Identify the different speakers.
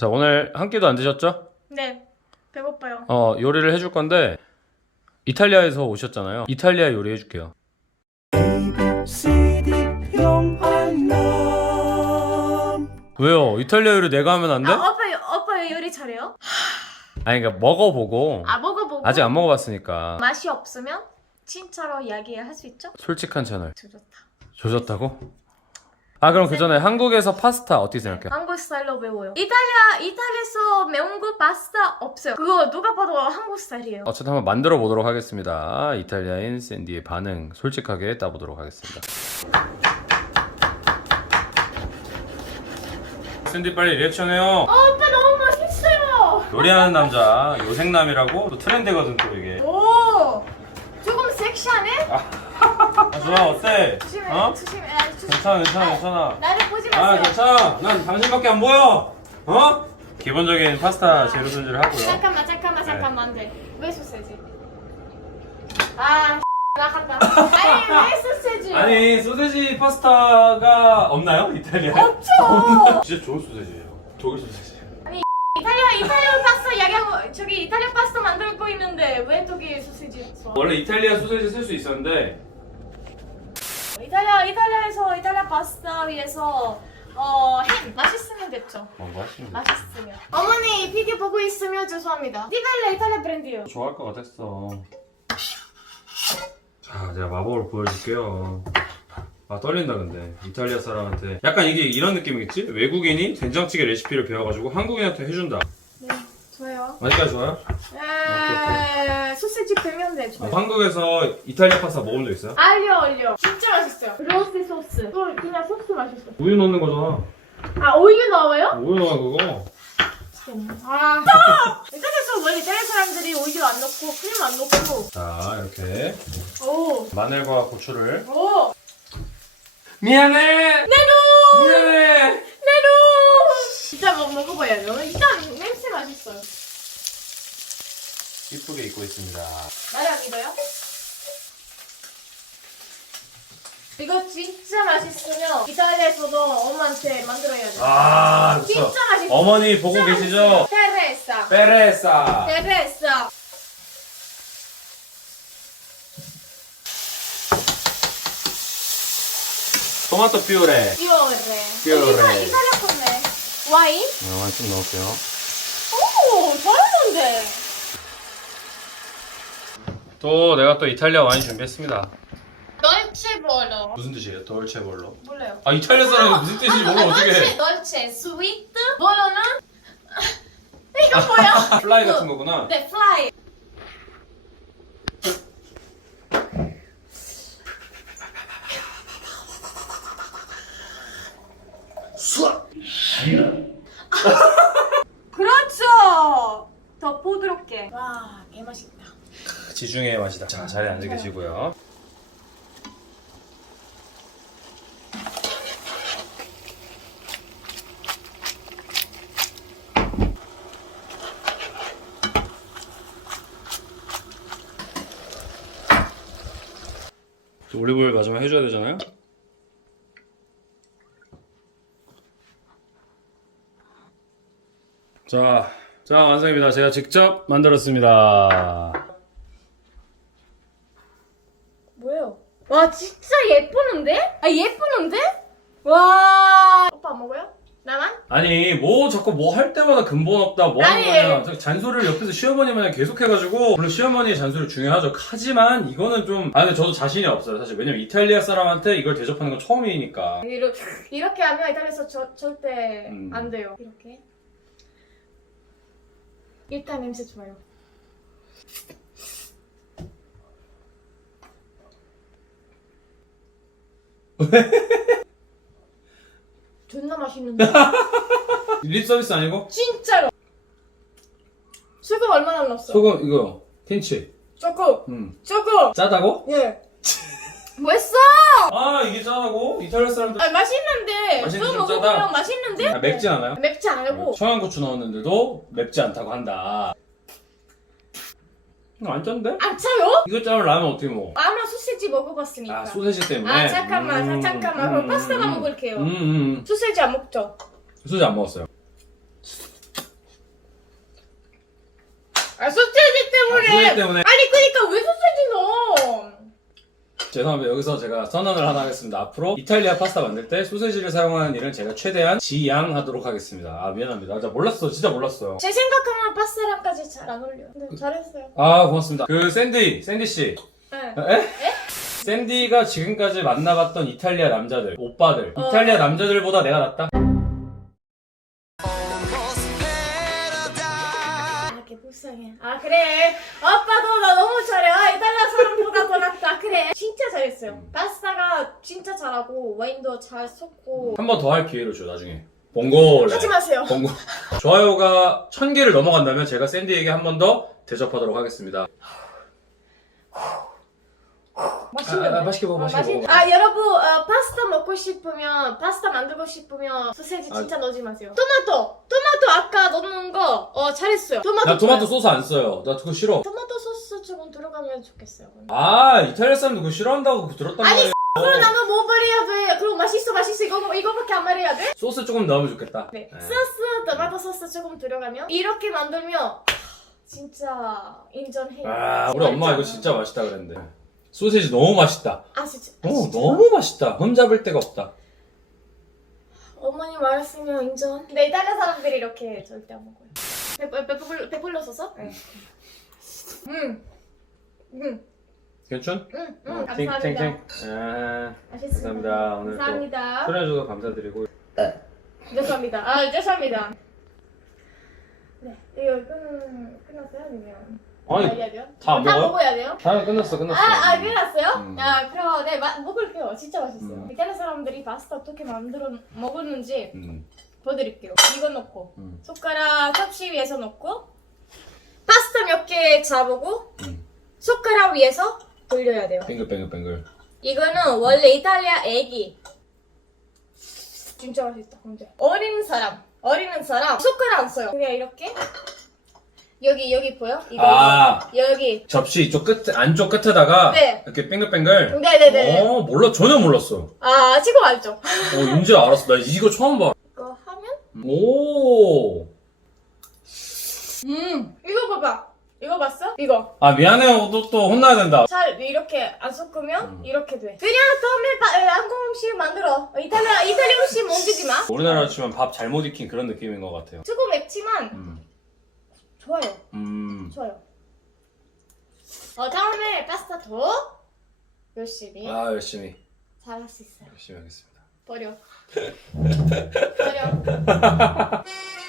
Speaker 1: 자 오늘 한 끼도 안 드셨죠?
Speaker 2: 네, 배고파요.
Speaker 1: 어 요리를 해줄 건데 이탈리아에서 오셨잖아요. 이탈리아 요리 해줄게요. 왜요? 이탈리아 요리 내가 하면 안 돼?
Speaker 2: 아, 오빠, 오빠 요리 잘해요?
Speaker 1: 아니 그러니까 먹어보고
Speaker 2: 아, 먹어보고.
Speaker 1: 아직 안 먹어봤으니까
Speaker 2: 맛이 없으면 진짜로 이야기할 수 있죠?
Speaker 1: 솔직한 채널
Speaker 2: 좋다.
Speaker 1: 조졌다고? 아 그럼 그 전에 한국에서 파스타 어떻게 생각해?
Speaker 2: 한국 스타일로 배워요. 이탈리아, 이탈리아에서 매운 거 파스타 없어요. 그거 누가 봐도 한국 스타일이에요.
Speaker 1: 어쨌든 한번 만들어 보도록 하겠습니다. 이탈리아인 샌디의 반응 솔직하게 따보도록 하겠습니다. 샌디 빨리 리액션해요.
Speaker 2: 어, 오빠 너무 맛있어요.
Speaker 1: 요리하는 남자 요생남이라고 또 트렌드거든 또 이게.
Speaker 2: 오, 조금 섹시하네?
Speaker 1: 아 좋아 어때?
Speaker 2: 조심해,
Speaker 1: 어?
Speaker 2: 조심해. 아, 조심해.
Speaker 1: 괜찮아 괜찮아 괜찮아.
Speaker 2: 나를 보지
Speaker 1: 아
Speaker 2: 마세요.
Speaker 1: 괜찮아. 난 당신밖에 안 보여. 어? 기본적인 파스타 재료 손질을 하고요.
Speaker 2: 잠깐만, 잠깐만,
Speaker 1: 네.
Speaker 2: 잠깐만. 안 돼. 왜 소세지? 아, 나간다. 아니, 왜 소세지?
Speaker 1: 아니 소세지 파스타가 없나요 이탈리아에?
Speaker 2: 없죠.
Speaker 1: 진짜 좋은 소세지예요. 독일 소세지.
Speaker 2: 이탈리아, 이탈리아 파스타 야기하고, 저기 이탈리아 파스타 만들고 있는데 왜 독일 소세지 없어?
Speaker 1: 원래 이탈리아 소세지 쓸 수 있었는데
Speaker 2: 이탈리아, 이탈리아에서 이탈리아 파스타 위해서 어, 햄 맛있으면 됐죠.
Speaker 1: 어, 맛있는
Speaker 2: 맛있으면. 어머니 비디오 보고 있으면 죄송합니다. 티벨레 이탈리아 브랜드예요.
Speaker 1: 좋아할 것 같았어. 자, 제가 마법을 보여줄게요. 아 떨린다 근데 이탈리아 사람한테 약간 이게 이런 느낌이겠지? 외국인이 된장찌개 레시피를 배워가지고 한국인한테 해준다.
Speaker 2: 네, 좋아요.
Speaker 1: 맛있까지 좋아요?
Speaker 2: 에, 소세지 빼면 돼,
Speaker 1: 어,
Speaker 2: 좋아요.
Speaker 1: 한국에서 이탈리아 파스타 먹은 적 있어요?
Speaker 2: 알려, 알려. 진짜 맛있어요. 로스트 소스. 또 그냥 소스 맛있어.
Speaker 1: 우유 넣는 거잖아.
Speaker 2: 아, 오이도 넣어요?
Speaker 1: 우유 넣어 그거.
Speaker 2: 아, 이탈리아에서 원래 이탈리아 사람들이 오이도 안 넣고 크림 안 넣고.
Speaker 1: 자 이렇게
Speaker 2: 오,
Speaker 1: 마늘과 고추를.
Speaker 2: 오.
Speaker 1: 미안해.
Speaker 2: 내로,
Speaker 1: 미안해.
Speaker 2: 진짜 먹 먹어봐야죠. 일단 냄새 맛있어요.
Speaker 1: 이쁘게 입고 있습니다.
Speaker 2: 안 믿어요? 이거 진짜 맛있으면 이탈리아에서도 엄마한테 만들어야 돼.
Speaker 1: 아, 그쵸.
Speaker 2: 진짜 맛있어.
Speaker 1: 어머니 보고
Speaker 2: 진짜
Speaker 1: 계시죠?
Speaker 2: 맛있어요. 테레사.
Speaker 1: 페레사.
Speaker 2: 테레사.
Speaker 1: 토마토 퓨레.
Speaker 2: 피오레.
Speaker 1: 피오레.
Speaker 2: 이탈- 이탈리아 와인?
Speaker 1: 어, 좀 넣을게요.
Speaker 2: 오, 잘하는데.
Speaker 1: 또 내가 또 이탈리아 와인 준비했습니다.
Speaker 2: 널체 볼로.
Speaker 1: 무슨 뜻이에요? 돌체 볼로.
Speaker 2: 몰라요.
Speaker 1: 아 이탈리아 사람이 무슨 뜻인지 모르면 어떻게
Speaker 2: 널체,
Speaker 1: 해?
Speaker 2: 널체, 스위트. 볼로는 이거 뭐야?
Speaker 1: 플라이 같은 거구나.
Speaker 2: 네, 플라이. 그렇죠. 더 부드럽게. 와, 개 맛있다.
Speaker 1: 지중해의 맛이다. 자 자리에 앉아 계시고요. 또 올리브오일 마지막에 해줘야 되잖아요. 자, 자 완성입니다. 제가 직접 만들었습니다.
Speaker 2: 뭐예요? 와, 진짜 예쁘는데? 아, 예쁘는데? 와. 오빠 안 먹어요? 나만?
Speaker 1: 아니 뭐 자꾸 뭐 할 때마다 근본 없다 뭐 하는
Speaker 2: 아니.
Speaker 1: 거냐 잔소리를 옆에서 시어머니만 계속 해가지고 물론 시어머니의 잔소리 중요하죠 하지만 이거는 좀아 근데 저도 자신이 없어요 사실 왜냐면 이탈리아 사람한테 이걸 대접하는 건 처음이니까
Speaker 2: 이렇게, 이렇게 하면 이탈리아에서 저, 절대
Speaker 1: 음.
Speaker 2: 안 돼요. 이렇게. 일단 냄새 좋아요. 존나 맛있는데?
Speaker 1: 립 서비스 아니고
Speaker 2: 진짜로! 소금 얼마나 넣었어?
Speaker 1: 소금 이거 틴치
Speaker 2: 조금!
Speaker 1: 음
Speaker 2: 조금!
Speaker 1: 짜다고?
Speaker 2: 예. 뭐 했어?
Speaker 1: 아 이게 짜다고? 이탈리아 사람들
Speaker 2: 아, 맛있는데!
Speaker 1: 맛있는데 또좀 짜다?
Speaker 2: 먹어보면 맛있는데?
Speaker 1: 아, 맵지 않아요?
Speaker 2: 맵지 않고
Speaker 1: 청양고추 넣었는데도 맵지 않다고 한다 안 짠데?
Speaker 2: 안 짜요?
Speaker 1: 이거 짜면 라면 어떻게 먹어?
Speaker 2: 아마 소세지 먹어봤으니까.
Speaker 1: 아 소세지 때문에.
Speaker 2: 아, 잠깐만,
Speaker 1: 음,
Speaker 2: 잠깐만. 그럼
Speaker 1: 음,
Speaker 2: 파스타만
Speaker 1: 음.
Speaker 2: 먹을게요.
Speaker 1: 음, 음, 음.
Speaker 2: 소세지 안 먹죠?
Speaker 1: 소세지 안 먹었어요.
Speaker 2: 아 소세지 때문에.
Speaker 1: 아, 소세지 때문에.
Speaker 2: 아니 그러니까 왜 소세지
Speaker 1: 죄송합니다. 여기서 제가 선언을 하나 하겠습니다. 앞으로 이탈리아 파스타 만들 때 소세지를 사용하는 일은 제가 최대한 지양하도록 하겠습니다. 아 미안합니다. 나 몰랐어. 진짜 몰랐어요.
Speaker 2: 제 생각하면 파스타랑까지 잘 안 어울려. 네, 잘했어요.
Speaker 1: 아 고맙습니다. 그 샌디, 샌디 씨.
Speaker 2: 네.
Speaker 1: 에? 샌디가 지금까지 만나봤던 이탈리아 남자들, 오빠들,
Speaker 2: 어.
Speaker 1: 이탈리아 남자들보다 내가 낫다?
Speaker 2: 아, 걔 불쌍해. 아, 그래. 아빠도 나 너무 잘해. 아, 이탈리아 사람보다 더 낫다. 그래. 진짜 잘했어요.
Speaker 1: 음.
Speaker 2: 파스타가 진짜 잘하고, 와인도 잘 섞고.
Speaker 1: 한 번 더 할 기회를 줘 나중에. 봉골레.
Speaker 2: 하지 마세요.
Speaker 1: 봉골. 좋아요가 천 개를 넘어간다면 제가 샌디에게 한 번 더 대접하도록 하겠습니다.
Speaker 2: 맛있는데.
Speaker 1: 아, 아, 맛있게 먹어,
Speaker 2: 어,
Speaker 1: 맛있게 먹어.
Speaker 2: 아, 여러분, 어, 먹고 싶으면, 파스타 만들고 싶으면, 소세지
Speaker 1: 아.
Speaker 2: 진짜 넣지 마세요. 토마토! 토마토 아까 넣는 거, 어, 잘했어요. 토마토.
Speaker 1: 나 토마토
Speaker 2: 좋아요.
Speaker 1: 소스 안 써요. 나 그거 싫어.
Speaker 2: 토마토 소스 조금 들어가면 좋겠어요.
Speaker 1: 아 이탈리아 사람도 그거 싫어한다고 그거 들었단
Speaker 2: 아니,
Speaker 1: 말이에요.
Speaker 2: 그럼 나는 뭐 말해야 돼? 그럼 맛있어, 맛있어. 이거, 이거밖에 안 말해야 돼?
Speaker 1: 소스 조금 넣으면 좋겠다.
Speaker 2: 네.
Speaker 1: 네.
Speaker 2: 소스, 토마토 소스 조금 들어가면 이렇게 만들면 하, 진짜 인정해요.
Speaker 1: 아 우리 엄마 이거 진짜 맛있다 그랬는데. 소세지 너무 맛있다.
Speaker 2: 아 진짜.
Speaker 1: 어
Speaker 2: 진짜?
Speaker 1: 너무 맛있다. 흠잡을 데가 없다.
Speaker 2: 어머니 말했으면 인정. 근데 이탈리아 사람들이 이렇게 절대 안 먹어요. 배, 배, 배불, 배불러서서? 네. 음. 음.
Speaker 1: 괜춘?
Speaker 2: 음. 음.
Speaker 1: 팅,
Speaker 2: 감사합니다.
Speaker 1: 아,
Speaker 2: 맛있습니다.
Speaker 1: 감사합니다. 오늘 또
Speaker 2: 감사합니다.
Speaker 1: 출연해줘서 감사드리고.
Speaker 2: 죄송합니다. 아, 죄송합니다. 네. 이거 끝, 끝났어요? 아니면?
Speaker 1: 아니,
Speaker 2: 돼요?
Speaker 1: 다안
Speaker 2: 다
Speaker 1: 먹어요?
Speaker 2: 먹어야 돼요?
Speaker 1: 다 끝났어, 끝났어.
Speaker 2: 아, 아, 끝났어요?
Speaker 1: 음.
Speaker 2: 아, 그럼 네, 마, 먹을게요. 진짜 맛있어요.
Speaker 1: 음.
Speaker 2: 이탈리아 사람들이 파스타 어떻게 만들어 먹었는지
Speaker 1: 음,
Speaker 2: 보여드릴게요. 이거 넣고
Speaker 1: 음,
Speaker 2: 숟가락 접시 위에서 넣고 파스타 몇 개 잡고
Speaker 1: 음.
Speaker 2: 숟가락 위에서 돌려야 돼요.
Speaker 1: 뱅글뱅글뱅글.
Speaker 2: 이거는 원래 이탈리아 애기 진짜 맛있다. 근데 어린 사람, 어리는 사람 숟가락 안 써요. 그냥 이렇게 여기 여기 보여? 이거
Speaker 1: 아.
Speaker 2: 이거. 여기
Speaker 1: 접시 이쪽 끝, 안쪽 끝에다가
Speaker 2: 네.
Speaker 1: 이렇게 뱅글뱅글.
Speaker 2: 네네네.
Speaker 1: 어, 몰라, 전혀 몰랐어.
Speaker 2: 아 지금 알죠?
Speaker 1: 어, 이제 알았어. 나 이거 처음 봐.
Speaker 2: 이거 하면
Speaker 1: 오.
Speaker 2: 음 이거 봐봐. 이거 봤어? 이거
Speaker 1: 아, 미안해요. 너또 혼나야 된다.
Speaker 2: 잘 이렇게 안 섞으면
Speaker 1: 음.
Speaker 2: 이렇게 돼. 그냥 에, 한국 음식 만들어. 이탈리아 이탈리아 음식 옮기지 마.
Speaker 1: 우리나라로 치면 밥 잘못 익힌 그런 느낌인 것 같아요.
Speaker 2: 조금 맵지만
Speaker 1: 음.
Speaker 2: 좋아요.
Speaker 1: 음.
Speaker 2: 좋아요. 어 다음에 파스타 더 열심히
Speaker 1: 아, 열심히.
Speaker 2: 잘할 수 있어요.
Speaker 1: 열심히 하겠습니다.
Speaker 2: 버려. 버려.